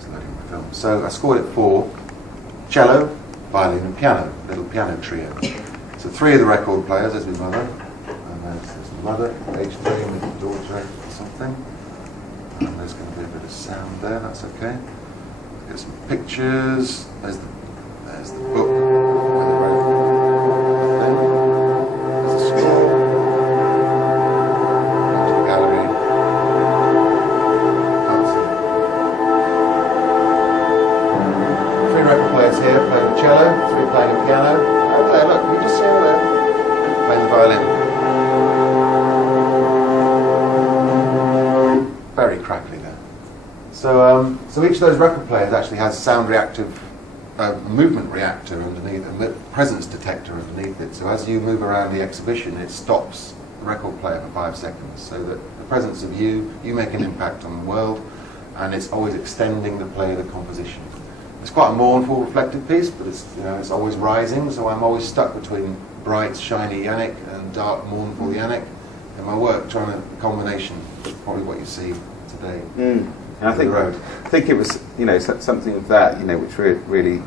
was loading my film. So I scored it for cello, violin and piano, little piano trio. So 3 of the record players, there's my mother, and there's my mother, age 3, and my daughter, or something. And there's going to be a bit of sound there, that's okay. Get some pictures, there's the book. There's the score. Back to the gallery. Can't see. 3 record players here playing the cello, 3 playing the piano. Over there, look, you just see over there. Playing the violin. Very crackly there. So each of those record players actually has sound reactive, movement reactor underneath, a presence detector underneath it. So as you move around the exhibition, it stops the record player for 5 seconds, so that the presence of you make an impact on the world, and it's always extending the play of the composition. It's quite a mournful, reflective piece, but it's always rising. So I'm always stuck between bright, shiny Yannick and dark, mournful Yannick in my work, trying to combination. Probably what you see today. And I think it was something of that which really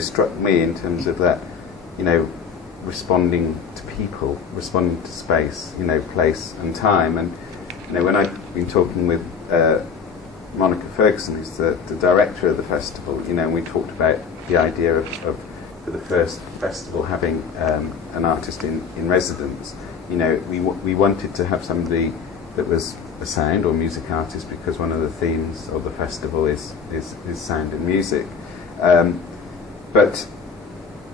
struck me in terms of that responding to people, responding to space, place and time. And when I've been talking with Monica Ferguson, who's the director of the festival, and we talked about the idea of for the first festival having an artist in residence. We wanted to have somebody that was a sound or music artist, because one of the themes of the festival is sound and music. But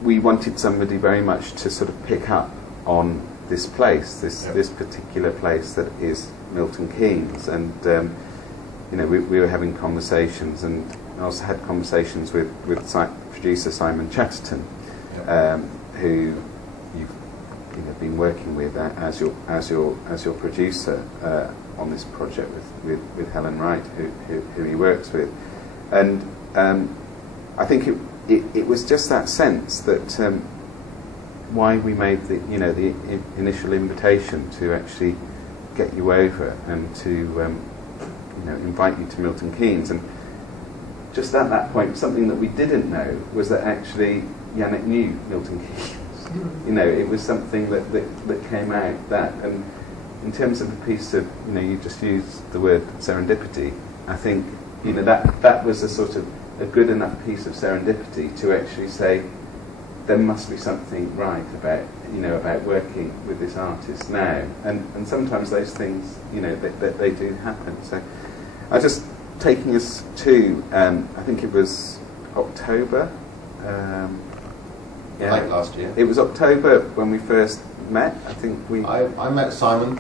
we wanted somebody very much to sort of pick up on this place, this particular place that is Milton Keynes. And we were having conversations, and I also had conversations with producer Simon Chatterton, who you've been working with as your producer on this project with Helen Wright, who he works with. And I think it was just that sense that why we made the initial invitation to actually get you over and to invite you to Milton Keynes. And just at that point, something that we didn't know was that actually Yannick knew Milton Keynes. It was something that came out that, and in terms of a piece of, you just used the word serendipity. I think, that was a sort of a good enough piece of serendipity to actually say there must be something right about working with this artist now. And sometimes those things, they do happen. So I just taking us to, I think it was October. Late last year. It was October when we first met. I think I met Simon.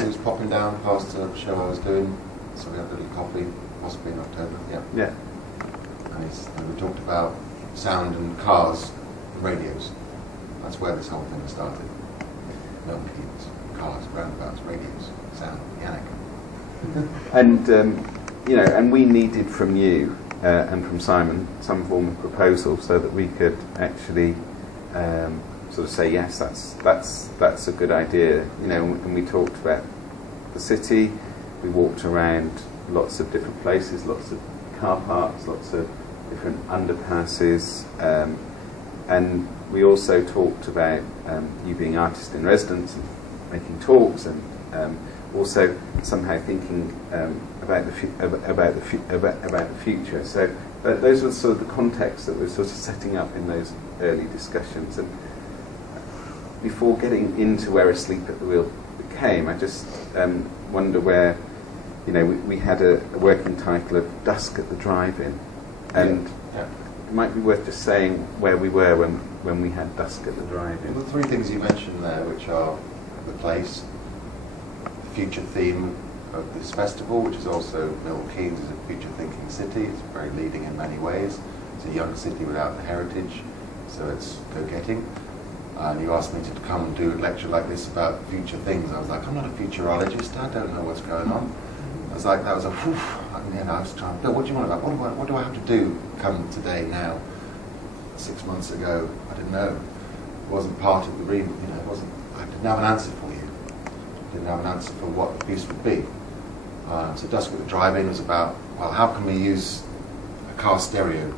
He was popping down past the show I was doing, so we had a little coffee, possibly in October. Yeah. And we talked about sound and cars, and radios. That's where this whole thing started. Milton Keynes, cars, roundabouts, radios, sound, Yannick. And and we needed from you and from Simon some form of proposal so that we could actually sort of say yes, that's a good idea. And we talked about the city. We walked around lots of different places, lots of car parks, lots of different underpasses, and we also talked about you being artist in residence and making talks, and also somehow thinking about the future. So those were sort of the context that we're sort of setting up in those early discussions. And before getting into where Asleep at the Wheel became, I just wonder where, we had a working title of Dusk at the Drive-In, and it might be worth just saying where we were when we had Dusk at the Drive-In. Well, the 3 things you mentioned there, which are the place, the future theme of this festival, which is also Milton Keynes is a future-thinking city. It's very leading in many ways. It's a young city without the heritage, so it's go-getting. And you asked me to come and do a lecture like this about future things. I was like, I'm not a futurologist. I don't know what's going on. I was like, that was a whew. I was trying, Bill, what do you want about? What do I have to do come today now? 6 months ago, I didn't know. It wasn't part of the remit. It wasn't. I didn't have an answer for you. I didn't have an answer for what the piece would be. So Dusk at the Drive-In was about, well, how can we use a car stereo.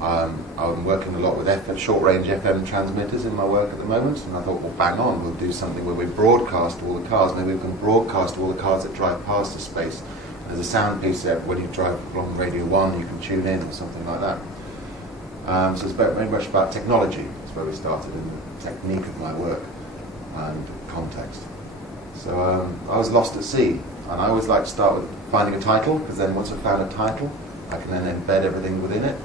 I'm working a lot with short-range FM transmitters in my work at the moment, and I thought, well, bang on, we'll do something where we broadcast all the cars. Maybe we can broadcast all the cars that drive past the space. There's a sound piece there when you drive along Radio 1, you can tune in or something like that. So it's very much about technology. That's where we started, in the technique of my work and context. So I was lost at sea, and I always like to start with finding a title, because then once I've found a title, I can then embed everything within it.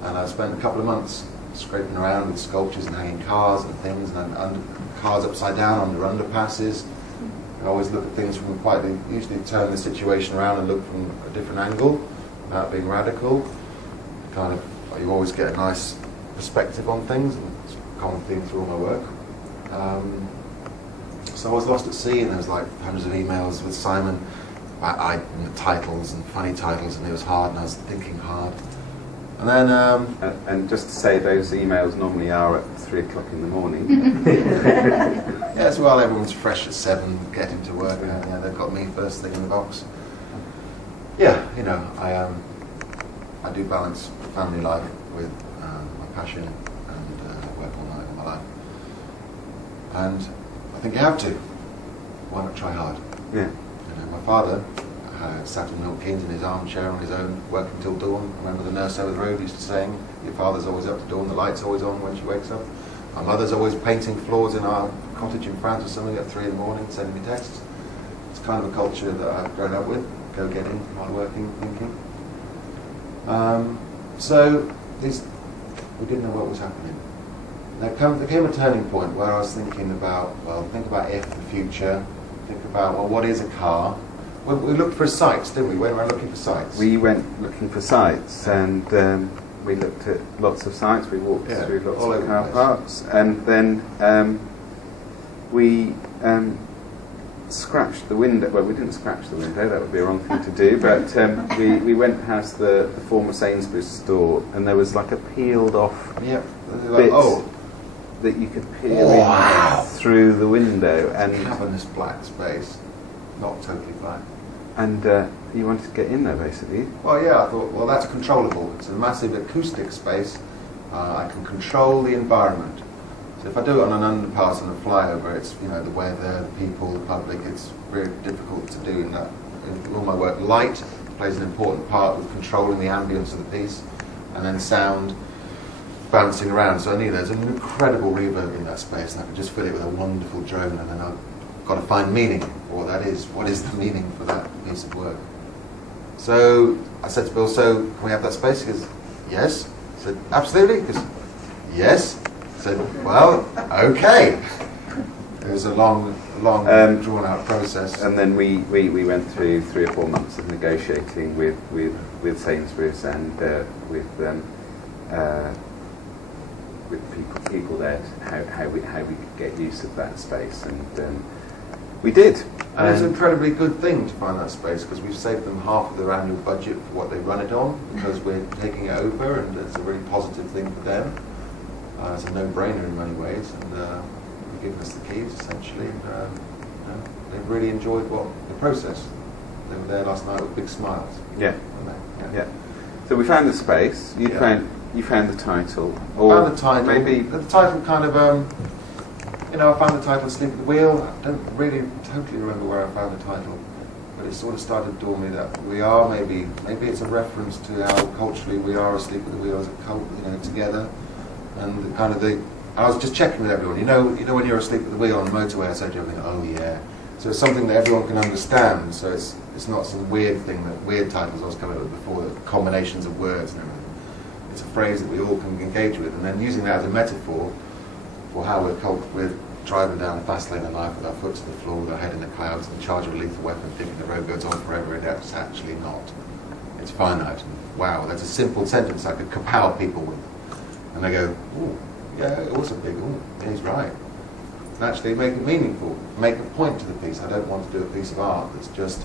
And I spent a couple of months scraping around with sculptures and hanging cars and things, and cars upside down under underpasses. I always look at things from usually turn the situation around and look from a different angle, without being radical. You always get a nice perspective on things, and it's a common theme through all my work. So I was lost at sea, and there was like hundreds of emails with Simon about titles and funny titles, and it was hard, and I was thinking hard. And then, and just to say, those emails normally are at 3 o'clock in the morning. Yes, well, everyone's fresh at 7, getting to work. Yeah, they've got me first thing in the box. Yeah, I do balance family life with my passion, and work all night all my life. And I think you have to. Why not try hard? Yeah. My father sat in Milton Keynes in his armchair on his own, working till dawn. I remember the nurse over the road used to saying, your father's always up to dawn, the light's always on when she wakes up. My mother's always painting floors in our cottage in France or something at 3 in the morning, sending me texts. It's kind of a culture that I've grown up with, go-getting, hard-working, thinking. So we didn't know what was happening. There came a turning point where I was thinking about, think about if the future, think about, what is a car? We looked for sites, didn't we? We went around looking for sites. We went looking for sites, and we looked at lots of sites. We walked through lots of car parks, and then we scratched the window. Well, we didn't scratch the window, that would be a wrong thing to do, but we went past the former Sainsbury's store, and there was like a peeled off bit that you could peel in through the window. And cavernous black space, not totally black. And you wanted to get in there, basically? Well, yeah, I thought, that's controllable. It's a massive acoustic space. I can control the environment. So if I do it on an underpass and a flyover, it's, the weather, the people, the public, it's very difficult to do in that. In all my work, light plays an important part with controlling the ambience of the piece, and then sound bouncing around. So I knew there's an incredible reverb in that space, and I could just fill it with a wonderful drone, and then I've got to find meaning for what that is. What is the meaning for that piece of work? So I said to Bill, so can we have that space? He goes, yes. I said, absolutely. He goes, yes. I said, well, okay. It was a long drawn-out process. And then we went through 3 or 4 months of negotiating with Sainsbury's and with people there, how we could get use of that space, and we did. And it's an incredibly good thing to find that space, because we've saved them half of their annual budget for what they run it on, because we're taking it over, and it's a really positive thing for them. It's a no-brainer in many ways, and they've given us the keys essentially, and they've really enjoyed the process. They were there last night with big smiles. Yeah. So we found the space. You found the title. Or found the title. Maybe the title kind of. I found the title "Sleep at the Wheel." I don't really totally remember where I found the title, but it sort of started to dawn me that we are maybe it's a reference to how culturally we are asleep at the wheel as a cult, together, and I was just checking with everyone. When you're asleep at the wheel on the motorway, I said to everything, oh yeah. So it's something that everyone can understand. So it's not some weird thing weird titles I was coming up with before, the combinations of words and everything. It's a phrase that we all can engage with, and then using that as a metaphor for how we're driving down a fast lane of life with our foot to the floor, with our head in the clouds, in charge of a lethal weapon, thinking the road goes on forever, and it's actually not. It's finite. Wow, that's a simple sentence I could kapow people with. And they go, ooh, yeah, it was a big, ooh, yeah, he's right. And actually make it meaningful, make a point to the piece. I don't want to do a piece of art that's just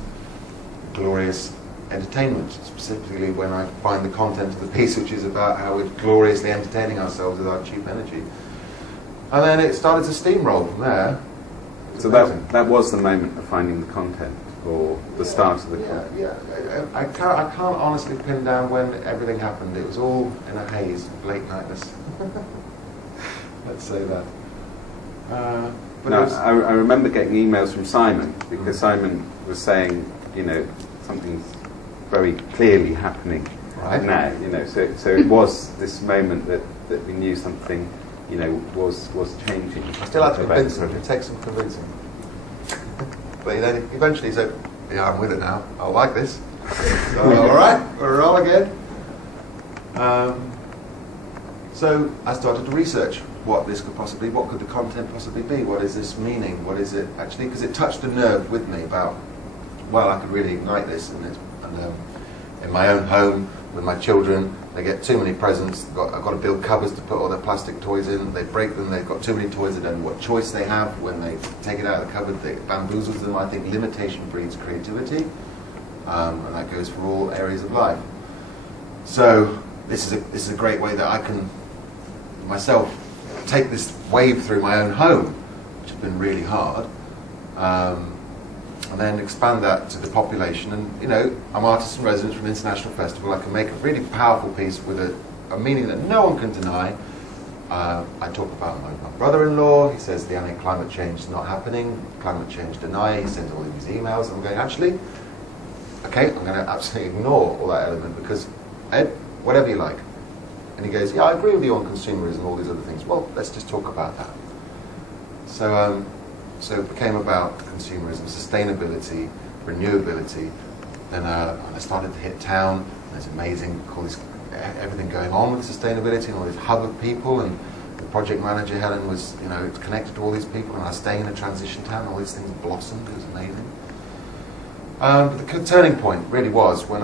glorious entertainment, specifically when I find the content of the piece, which is about how we're gloriously entertaining ourselves with our cheap energy. And then it started to steamroll from there. So that was the moment of finding the content, or the start of the content. Yeah. I can't honestly pin down when everything happened. It was all in a haze, late nightness. Let's say that. But No, it was, I remember getting emails from Simon, because Simon was saying, something's very clearly happening Right. now. So it was this moment that we knew something, was changing. I still had to convince him. It takes some convincing. But then eventually he said, "Yeah, I'm with it now. I like this." So, all right, we're all again. So I started to research what this could possibly, what could the content possibly be? What is this meaning? What is it actually? Because it touched a nerve with me about, well, I could really ignite this, and in my own home with my children, they get too many presents. I've got to build cupboards to put all their plastic toys in. They break them. They've got too many toys. They don't know what choice they have when they take it out of the cupboard. They bamboozles them. I think limitation breeds creativity, and that goes for all areas of life. So this is a great way that I can myself take this wave through my own home, which has been really hard, and then expand that to the population. And I'm artist in residence from International Festival. I can make a really powerful piece with a meaning that no one can deny. I talk about my brother-in-law. He says the climate change is not happening. Climate change deny. He sends all these emails. I'm going, actually, okay, I'm going to absolutely ignore all that element, because Ed, whatever you like. And he goes, yeah, I agree with you on consumerism and all these other things. Well, let's just talk about that. So it became about consumerism, sustainability, renewability. Then I started to hit town. There's amazing, everything going on with sustainability and all this hub of people. And the project manager, Helen, was connected to all these people. And I was staying in a transition town. All these things blossomed. It was amazing. But the turning point really was when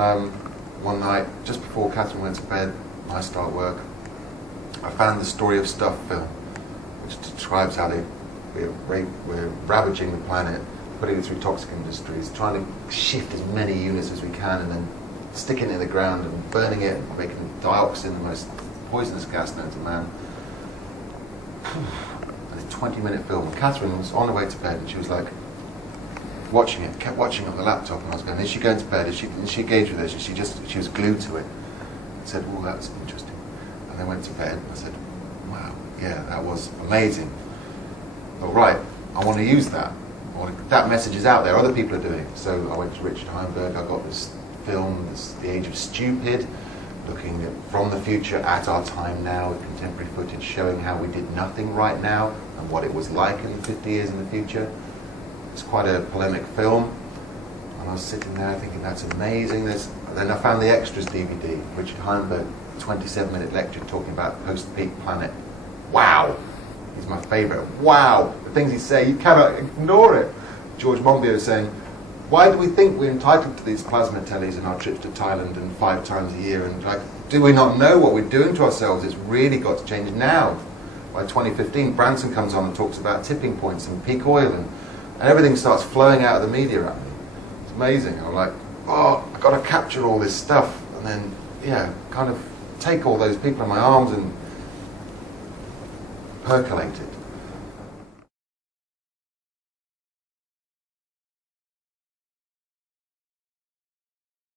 one night, just before Catherine went to bed, I start work, I found the Story of Stuff film, which describes how we're ravaging the planet, putting it through toxic industries, trying to shift as many units as we can, and then sticking it in the ground and burning it, and making dioxin, the most poisonous gas known to man. And it's a 20-minute film. And Catherine was on her way to bed, and she was like, kept watching on the laptop, and I was going, is she going to bed? Is she engaged with this? She was glued to it. I said, oh, that's interesting. And then went to bed, and I said, wow, yeah, that was amazing. All right, I want to use that. That message is out there, other people are doing it. So I went to Richard Heinberg, I got this film, The Age of Stupid, looking from the future at our time now, with contemporary footage showing how we did nothing right now, and what it was like in 50 years in the future. It's quite a polemic film, and I was sitting there thinking, that's amazing. Then I found the Extras DVD, Richard Heinberg, 27-minute lecture talking about post-peak planet. Wow! He's my favourite. Wow! The things he say, you cannot ignore it. George Monbiot saying, why do we think we're entitled to these plasma tellies in our trips to Thailand and 5 times a year? And do we not know what we're doing to ourselves? It's really got to change now. By 2015, Branson comes on and talks about tipping points and peak oil, and everything starts flowing out of the media at me. It's amazing. I'm like, oh, I've got to capture all this stuff, and then, kind of take all those people in my arms and percolate it.